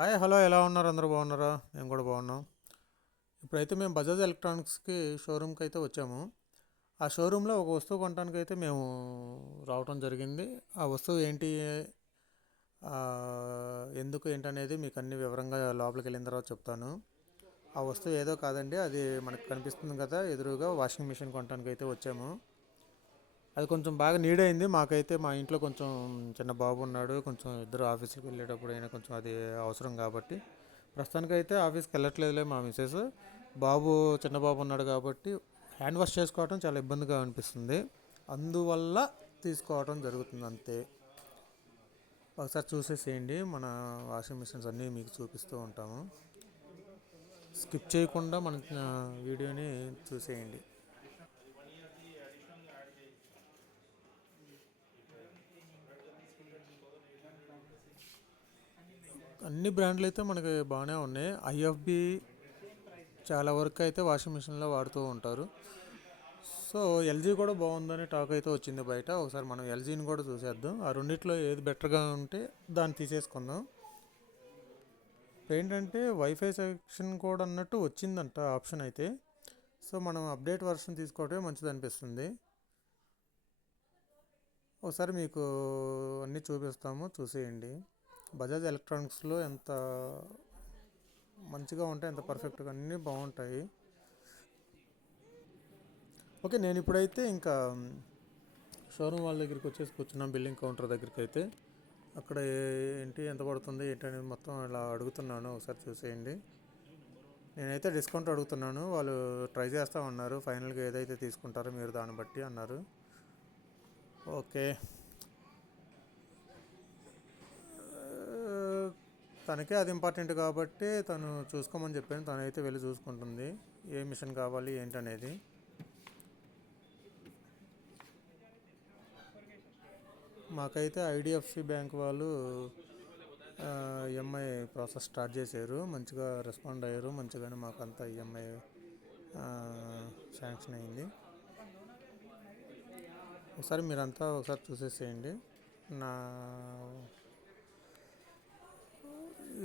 Hi hello ఎలా ఉన్నారు? అందరూ బాగున్నారా? మేము కూడా బాగున్నాం. ఇప్పుడైతే మేము బజాజ్ ఎలక్ట్రానిక్స్కి షోరూమ్కి అయితే వచ్చాము. ఆ షోరూంలో ఒక వస్తువు కొనడానికి అయితే మేము రావటం జరిగింది. ఆ వస్తువు ఏంటి, ఆ, ఎందుకు ఏంటనేది మీకు అన్ని వివరంగా లోపలికి వెళ్ళిన తర్వాత చెప్తాను. ఆ వస్తువు ఏదో కాదండి, అది మనకు కనిపిస్తుంది కదా ఎదురుగా, వాషింగ్ మిషన్ కొనడానికి అయితే వచ్చాము. అది కొంచెం బాగా నీడ్ అయింది మాకైతే. మా ఇంట్లో కొంచెం చిన్న బాబు ఉన్నాడు, కొంచెం ఇద్దరు ఆఫీస్కి వెళ్ళేటప్పుడు అయినా కొంచెం అది అవసరం కాబట్టి ప్రస్తుతానికైతే ఆఫీస్కి వెళ్ళట్లేదులే మా మిసెస్. బాబు చిన్న బాబు ఉన్నాడు కాబట్టి హ్యాండ్ వాష్ చేసుకోవడం చాలా ఇబ్బందిగా అనిపిస్తుంది, అందువల్ల తీసుకోవడం జరుగుతుంది అంతే. ఒకసారి చూసేసేయండి, మన వాషింగ్ మిషన్స్ అన్నీ మీకు చూపిస్తూ ఉంటాము. స్కిప్ చేయకుండా మన వీడియోని చూసేయండి. అన్ని బ్రాండ్లు అయితే మనకి బాగానే ఉన్నాయి. ఐఎఫ్బి చాలా వరకు అయితే వాషింగ్ మిషన్లో వాడుతూ ఉంటారు. సో ఎల్జీ కూడా బాగుందని టాక్ అయితే వచ్చింది బయట. ఒకసారి మనం ఎల్జీని కూడా చూసేద్దాం. ఆ రెండిట్లో ఏది బెటర్గా ఉంటే దాన్ని తీసేసుకుందాం. ఏంటంటే వైఫై సెక్షన్ కూడా అన్నట్టు వచ్చిందంట ఆప్షన్ అయితే. సో మనం అప్డేట్ వర్షన్ తీసుకోవటమే మంచిది అనిపిస్తుంది. ఒకసారి మీకు అన్నీ చూపిస్తాము, చూసేయండి. బజాజ్ ఎలక్ట్రానిక్స్లో ఎంత మంచిగా ఉంటాయి, ఎంత పర్ఫెక్ట్గా అన్నీ బాగుంటాయి. ఓకే, నేను ఇప్పుడైతే ఇంకా షోరూమ్ వాళ్ళ దగ్గరికి వచ్చేసి కూర్చున్నాం, బిల్లింగ్ కౌంటర్ దగ్గరికి అయితే. అక్కడ ఏంటి, ఎంత పడుతుంది ఏంటనేది మొత్తం ఇలా అడుగుతున్నాను, ఒకసారి చూసేయండి. నేనైతే డిస్కౌంట్ అడుగుతున్నాను, వాళ్ళు ట్రై చేస్తూ ఉన్నారు. ఫైనల్గా ఏదైతే తీసుకుంటారో మీరు దాన్ని బట్టి అన్నారు. ఓకే, తనకే అది ఇంపార్టెంట్ కాబట్టి తను చూసుకోమని చెప్పాను. తనైతే వెళ్ళి చూసుకుంటుంది ఏ మిషన్ కావాలి ఏంటనేది. మాకైతే ఐడిఎఫ్సి బ్యాంక్ వాళ్ళు ఈఎంఐ ప్రాసెస్ స్టార్ట్ చేశారు, మంచిగా రెస్పాండ్ అయ్యారు, మంచిగానే మాకు అంతా ఈఎంఐ శాంక్షన్ అయింది. ఒకసారి మీరంతా ఒకసారి చూసేసేయండి. నా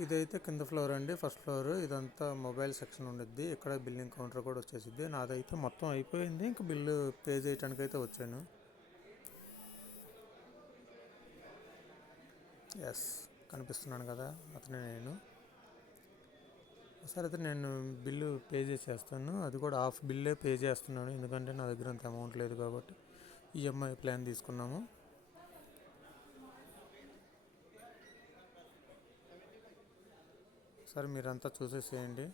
ఇదైతే కింద ఫ్లోర్ అండి, ఫస్ట్ ఫ్లోర్. ఇదంతా మొబైల్ సెక్షన్ ఉండిద్ది, ఇక్కడ బిల్లింగ్ కౌంటర్ కూడా వచ్చేసిద్ది. నాదైతే మొత్తం అయిపోయింది, ఇంక బిల్లు పే చేయడానికి అయితే వచ్చాను. ఎస్, కనిపిస్తున్నాను కదా, అతనే నేను. సరే అయితే నేను బిల్లు పే చేసేస్తాను, అది కూడా హాఫ్ బిల్లే పే చేస్తున్నాను, ఎందుకంటే నా దగ్గర అంత అమౌంట్ లేదు కాబట్టి. ఈఎంఐ ప్లాన్ తీసుకున్నాము. సరే మీరంతా చూసేసేయండి.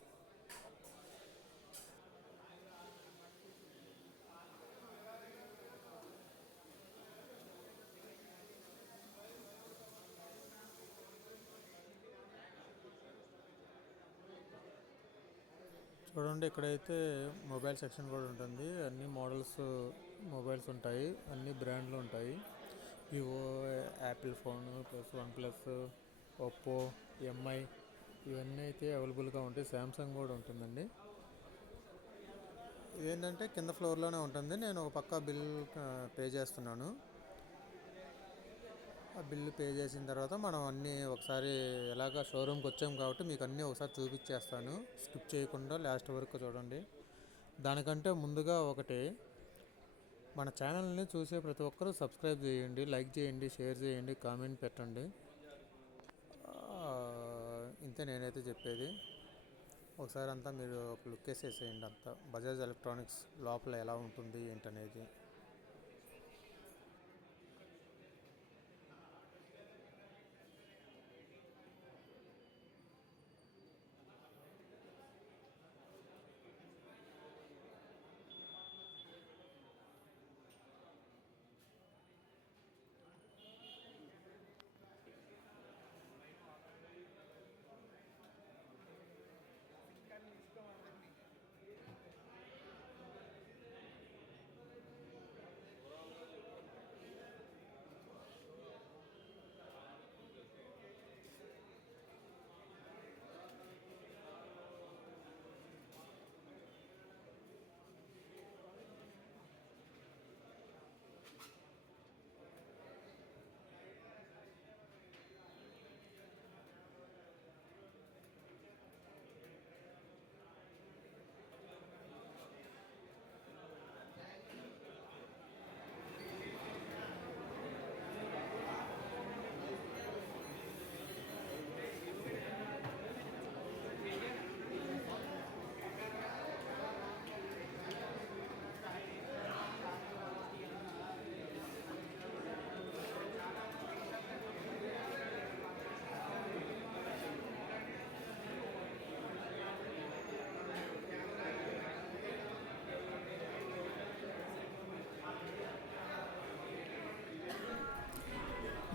చూడండి, ఇక్కడైతే మొబైల్ సెక్షన్ కూడా ఉంటుంది. అన్ని మోడల్స్ మొబైల్స్ ఉంటాయి, అన్ని బ్రాండ్లు ఉంటాయి. Vivo, Apple phone plus one plus, Oppo, MI, ఇవన్నీ అయితే అవైలబుల్గా ఉంటాయి. శాంసంగ్ కూడా ఉంటుందండి. ఇదేంటంటే కింద ఫ్లోర్లోనే ఉంటుంది. నేను ఒక పక్క బిల్ పే చేస్తున్నాను. ఆ బిల్లు పే చేసిన తర్వాత మనం అన్నీ ఒకసారి, ఎలాగ షోరూమ్కి వచ్చాము కాబట్టి మీకు అన్నీ ఒకసారి చూపించేస్తాను, స్కిప్ చేయకుండా లాస్ట్ వరకు చూడండి. దానికంటే ముందుగా ఒకటి, మన ఛానల్ని చూసే ప్రతి ఒక్కరూ సబ్స్క్రైబ్ చేయండి, లైక్ చేయండి, షేర్ చేయండి, కామెంట్ పెట్టండి. ఇంతే నేనైతే చెప్పేది. ఒకసారి అంతా మీరు ఒక లుక్ వేసేసేయండి, అంతా బజాజ్ ఎలక్ట్రానిక్స్ లోపల ఎలా ఉంటుంది ఏంటనేది.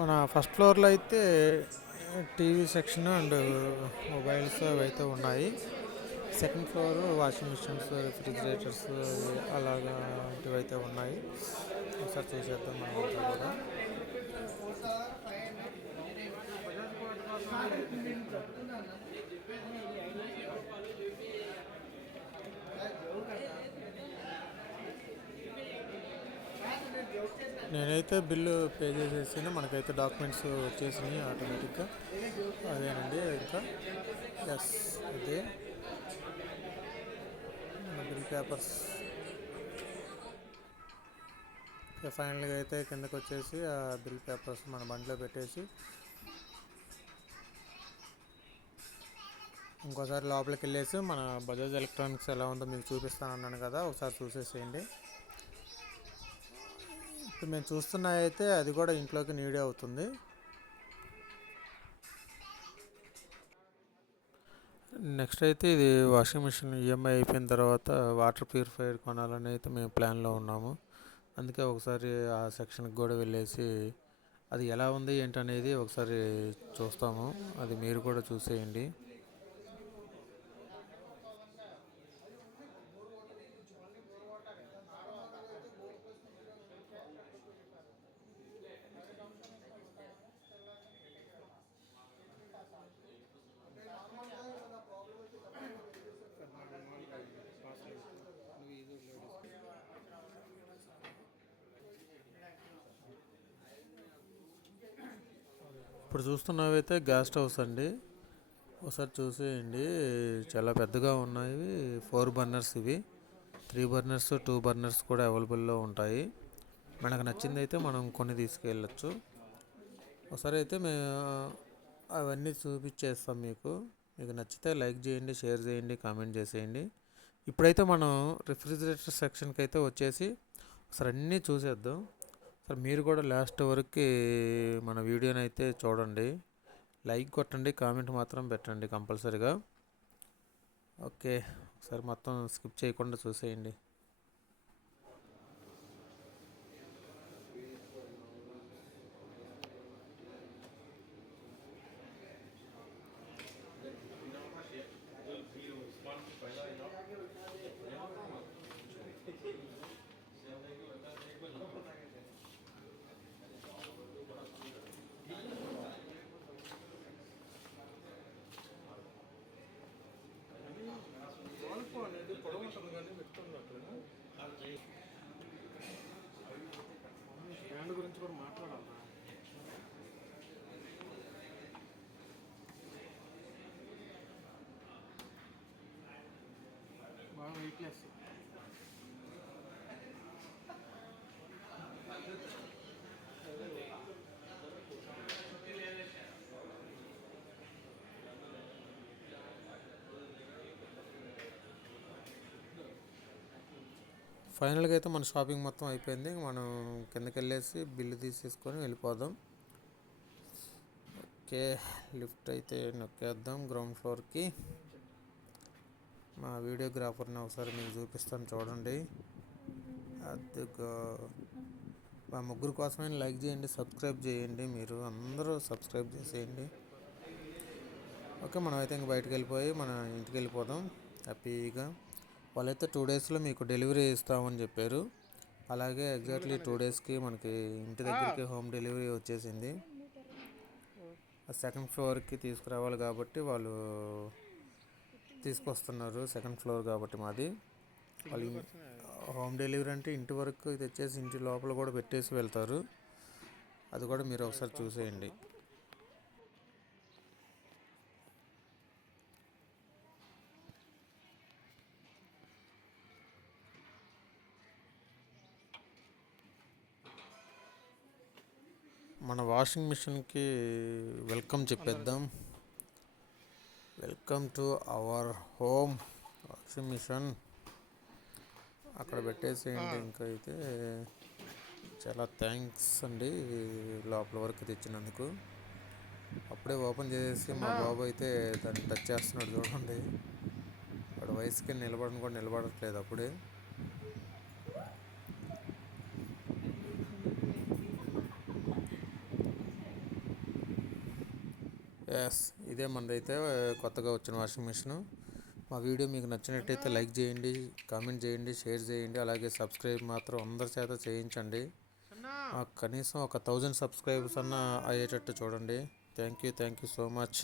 మన ఫస్ట్ ఫ్లోర్లో అయితే టీవీ సెక్షన్ అండ్ మొబైల్స్ అవి అయితే ఉన్నాయి. Second floor washing machines, refrigerators అలాంటివి అయితే ఉన్నాయి. ఒకసారి చూసేద్దాం మనం అంతా కూడా. నేనైతే బిల్లు పే చేసేసాను. మనకైతే డాక్యుమెంట్స్ వచ్చేసినాయి ఆటోమేటిక్గా. అదేనండి ఇంకా ఎస్ అదే మన బిల్ పేపర్స్. ఫైనల్గా అయితే కిందకి వచ్చేసి ఆ బిల్ పేపర్స్ మన బండిలో పెట్టేసి ఇంకోసారి లోపలికి వెళ్ళేసి మన బజాజ్ ఎలక్ట్రానిక్స్ ఎలా ఉందో మీకు చూపిస్తాను అన్నాను కదా, ఒకసారి చూసేసేయండి. ఇప్పుడు మేము చూస్తున్నా అయితే అది కూడా ఇంట్లోకి నీడే అవుతుంది. నెక్స్ట్ అయితే ఇది వాషింగ్ మిషన్ ఈఎంఐ అయిపోయిన తర్వాత వాటర్ ప్యూరిఫైయర్ కొనాలని అయితే మేము ప్లాన్లో ఉన్నాము. అందుకే ఒకసారి ఆ సెక్షన్కి కూడా వెళ్ళేసి అది ఎలా ఉంది ఏంటనేది ఒకసారి చూస్తాము. అది మీరు కూడా చూసేయండి. ఇప్పుడు చూస్తున్నవైతే గ్యాస్ స్టవ్స్ అండి. ఒకసారి చూసేయండి. చాలా పెద్దగా ఉన్నాయి. 4 బర్నర్స్ ఇవి. 3 బర్నర్స్, 2 బర్నర్స్ కూడా అవైలబుల్లో ఉంటాయి. మనకు నచ్చింది అయితే మనం కొన్ని తీసుకెళ్ళచ్చు. ఒకసారి అయితే మేము అవన్నీ చూపించేస్తాం మీకు. మీకు నచ్చితే లైక్ చేయండి, షేర్ చేయండి, కామెంట్ చేసేయండి. ఇప్పుడైతే మనం రిఫ్రిజిరేటర్ సెక్షన్కి అయితే వచ్చేసి ఒకసారి అన్నీ చూసేద్దాం. సార్ మీరు కూడా లాస్ట్ వరకు మన వీడియోని అయితే చూడండి. లైక్ కొట్టండి, కామెంట్ మాత్రం పెట్టండి కంపల్సరీగా. ఓకే, ఒకసారి మొత్తం స్కిప్ చేయకుండా చూసేయండి. స్టాండ్ గురించి కూడా మాట్లాడాలి. బాగా వెయిట్లెస్. ఫైనల్గా అయితే మన షాపింగ్ మొత్తం అయిపోయింది. మనం కిందకి వెళ్ళేసి బిల్లు తీసేసుకొని వెళ్ళిపోదాం. ఓకే, లిఫ్ట్ అయితే నొక్కేద్దాం గ్రౌండ్ ఫ్లోర్కి. మా వీడియోగ్రాఫర్ని ఒకసారి మీకు చూపిస్తాను చూడండి. అదిగో మా ముగ్గురు కోసమే లైక్ చేయండి, సబ్స్క్రైబ్ చేయండి. మీరు అందరూ సబ్స్క్రైబ్ చేసేయండి. ఓకే, మనం అయితే ఇంక బయటకు వెళ్ళిపోయి మన ఇంటికి వెళ్ళిపోదాం హ్యాపీగా. వాళ్ళైతే 2 డేస్లో మీకు డెలివరీ ఇస్తామని చెప్పారు. అలాగే ఎగ్జాక్ట్లీ 2 డేస్కి మనకి ఇంటి దగ్గరికి హోమ్ డెలివరీ వచ్చేసింది. సెకండ్ ఫ్లోర్కి తీసుకురావాలి కాబట్టి వాళ్ళు తీసుకొస్తున్నారు. సెకండ్ ఫ్లోర్ కాబట్టి మాది. వాళ్ళు హోమ్ డెలివరీ అంటే ఇంటి వరకు తెచ్చేసి ఇంటి లోపల కూడా పెట్టేసి వెళ్తారు. అది కూడా మీరు ఒకసారి చూసేయండి. మన వాషింగ్ మిషన్కి వెల్కమ్ చెప్పేద్దాం. Welcome to our home washing machine. అక్కడ పెట్టేసేయండి. ఇంకా అయితే చాలా థ్యాంక్స్ అండి లోపల వరకు తెచ్చినందుకు. అప్పుడే ఓపెన్ చేసేసి మా బాబు అయితే దాన్ని టచ్ చేస్తున్నాడు చూడండి. వాడు వయసుకి నిలబడని కూడా నిలబడట్లేదు అప్పుడే. ఎస్, ఇదే మనదైతే కొత్తగా వచ్చిన వాషింగ్ మిషన్. మా వీడియో మీకు నచ్చినట్టయితే లైక్ చేయండి, కామెంట్ చేయండి, షేర్ చేయండి, అలాగే సబ్స్క్రైబ్ మాత్రం అందరి చేత చేయించండి. మాకు కనీసం ఒక 1000 సబ్స్క్రైబర్స్ అన్న అయ్యేటట్టు చూడండి. Thank you so much.